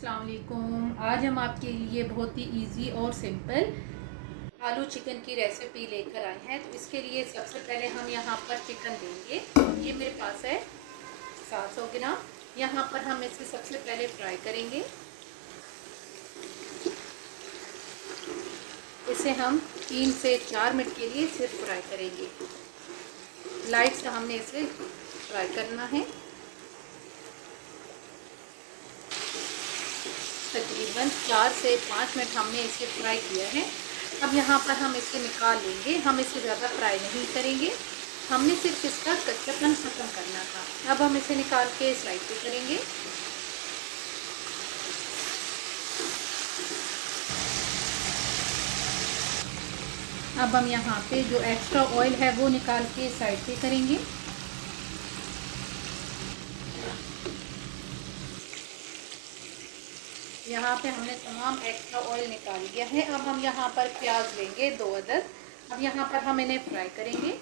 अस्सलाम वालेकुम। आज हम आपके लिए बहुत ही इजी और सिंपल आलू चिकन की रेसिपी लेकर आए हैं। तो इसके लिए सबसे पहले हम यहाँ पर चिकन लेंगे। ये मेरे पास है 700 ग्राम। यहाँ पर हम इसे सबसे पहले फ्राई करेंगे। इसे हम 3 से 4 मिनट के लिए सिर्फ फ्राई करेंगे। लाइट से हमने इसे फ्राई करना है। तकरीबन 4 से 5 मिनट हमने इसे फ्राई किया है। अब यहाँ पर हम इसे निकाल लेंगे। हम इसे ज़्यादा फ्राई नहीं करेंगे, हमने सिर्फ इसका कच्चापन ख़त्म करना था। अब हम इसे निकाल के साइड पे करेंगे। अब हम यहाँ पे जो एक्स्ट्रा ऑयल है वो निकाल के साइड पे करेंगे। यहाँ पे हमने तमाम एक्स्ट्रा ऑयल निकाल लिया है। अब हम यहाँ पर प्याज लेंगे 2 अदद। अब यहाँ पर हम इन्हें फ्राई करेंगे।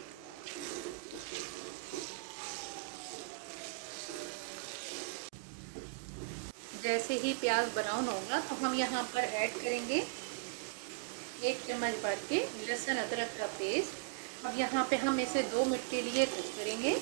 जैसे ही प्याज ब्राउन होगा तो हम यहाँ पर ऐड करेंगे 1 चम्मच भर के लहसुन अदरक का पेस्ट। अब यहाँ पे हम इसे 2 मिनट के लिए कुक करेंगे।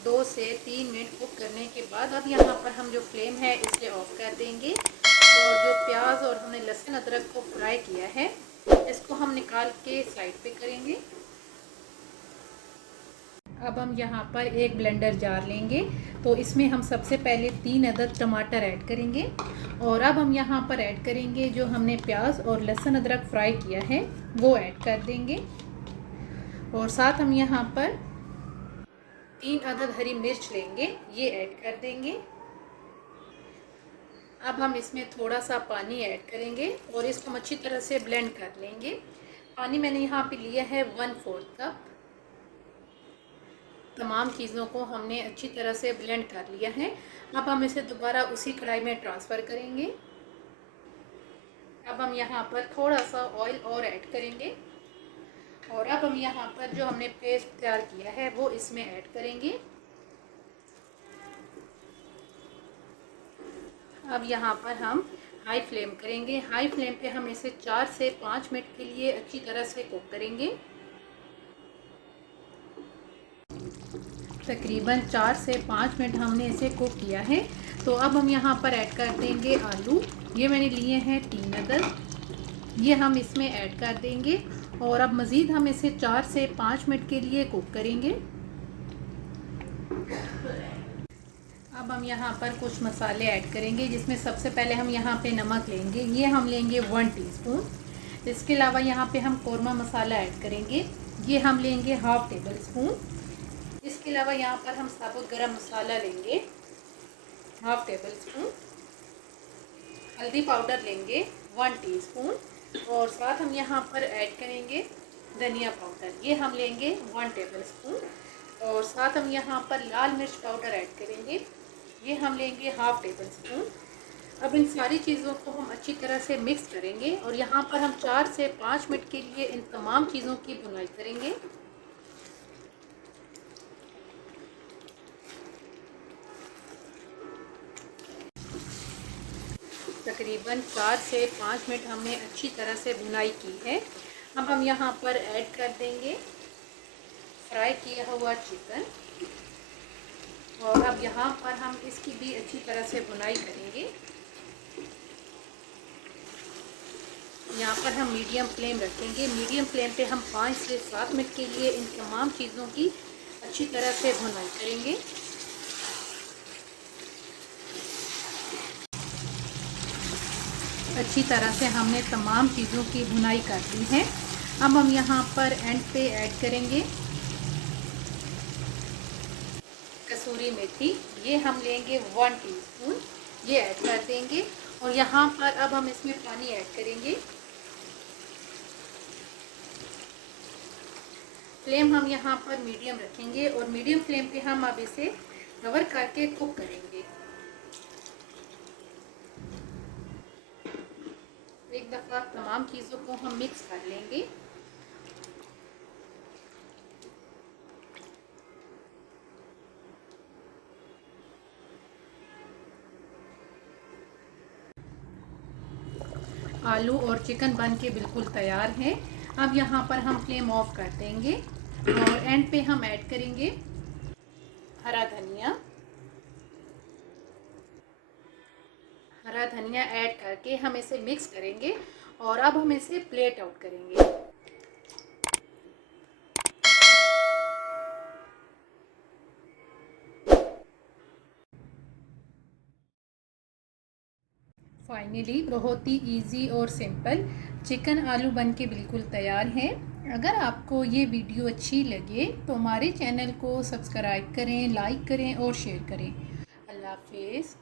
दो से 3 मिनट कुक करने के बाद अब यहाँ पर हम जो फ्लेम है इसे ऑफ कर देंगे। और जो प्याज और हमने लहसुन अदरक को फ्राई किया है इसको हम निकाल के साइड पे करेंगे। अब हम यहाँ पर एक ब्लेंडर जार लेंगे। तो इसमें हम सबसे पहले 3 अदद टमाटर ऐड करेंगे। और अब हम यहाँ पर ऐड करेंगे जो हमने प्याज और लहसुन अदरक फ्राई किया है वो ऐड कर देंगे। और साथ हम यहाँ पर 3 अदद हरी मिर्च लेंगे, ये ऐड कर देंगे। अब हम इसमें थोड़ा सा पानी ऐड करेंगे और इसको अच्छी तरह से ब्लेंड कर लेंगे। पानी मैंने यहाँ पे लिया है 1/4 कप। तमाम चीज़ों को हमने अच्छी तरह से ब्लेंड कर लिया है। अब हम इसे दोबारा उसी कढ़ाई में ट्रांसफ़र करेंगे। अब हम यहाँ पर थोड़ा सा ऑयल और ऐड करेंगे। और अब हम यहाँ पर जो हमने पेस्ट तैयार किया है वो इसमें ऐड करेंगे। अब यहाँ पर हम हाई फ्लेम करेंगे। हाई फ्लेम पे हम इसे 4 से 5 मिनट के लिए अच्छी तरह से कुक करेंगे। तकरीबन 4 से 5 मिनट हमने इसे कुक किया है। तो अब हम यहाँ पर ऐड कर देंगे आलू। ये मैंने लिए हैं 3 अदद, ये हम इसमें ऐड कर देंगे। और अब मज़ीद हम इसे 4 से 5 मिनट के लिए कुक करेंगे। अब हम यहाँ पर कुछ मसाले ऐड करेंगे, जिसमें सबसे पहले हम यहाँ पे नमक लेंगे, ये हम लेंगे 1 टीस्पून। इसके अलावा यहाँ पे हम कौरमा मसाला ऐड करेंगे, ये हम लेंगे 1/2 टेबल स्पून। इसके अलावा यहाँ पर हम साबुत गरम मसाला लेंगे 1/2 टेबल स्पून। हल्दी पाउडर लेंगे 1 टीस्पून। और साथ हम यहाँ पर ऐड करेंगे धनिया पाउडर, ये हम लेंगे 1 टेबल स्पून। और साथ हम यहाँ पर लाल मिर्च पाउडर ऐड करेंगे, ये हम लेंगे 1/2 टेबल स्पून। अब इन सारी चीज़ों को हम अच्छी तरह से मिक्स करेंगे और यहाँ पर हम 4 से 5 मिनट के लिए इन तमाम चीज़ों की भुनाई करेंगे। तकरीबन 4 से 5 मिनट हमने अच्छी तरह से भुनाई की है। अब हम यहाँ पर ऐड कर देंगे फ्राई किया हुआ चिकन। और अब यहाँ पर हम इसकी भी अच्छी तरह से भुनाई करेंगे। यहाँ पर हम मीडियम फ्लेम रखेंगे। मीडियम फ्लेम पे हम 5 से 7 मिनट के लिए इन तमाम चीज़ों की अच्छी तरह से भुनाई करेंगे। अच्छी तरह से हमने तमाम चीज़ों की भुनाई कर ली है। अब हम यहाँ पर एंड पे ऐड करेंगे कसूरी मेथी, ये हम लेंगे 1 टीस्पून, ये ऐड कर देंगे। और यहाँ पर अब हम इसमें पानी ऐड करेंगे। फ्लेम हम यहाँ पर मीडियम रखेंगे और मीडियम फ्लेम पे हम अब इसे कवर करके कुक करेंगे। एक दफ़ा तमाम चीज़ों को हम मिक्स कर लेंगे। आलू और चिकन बन के बिल्कुल तैयार है। अब यहाँ पर हम फ्लेम ऑफ कर देंगे और एंड पे हम ऐड करेंगे हरा धनिया। हरा धनिया ऐड करके हम इसे मिक्स करेंगे और अब हम इसे प्लेट आउट करेंगे। फाइनली बहुत ही इजी और सिंपल चिकन आलू बन के बिल्कुल तैयार है। अगर आपको ये वीडियो अच्छी लगे तो हमारे चैनल को सब्सक्राइब करें, लाइक करें और शेयर करें। अल्लाह हाफिज़।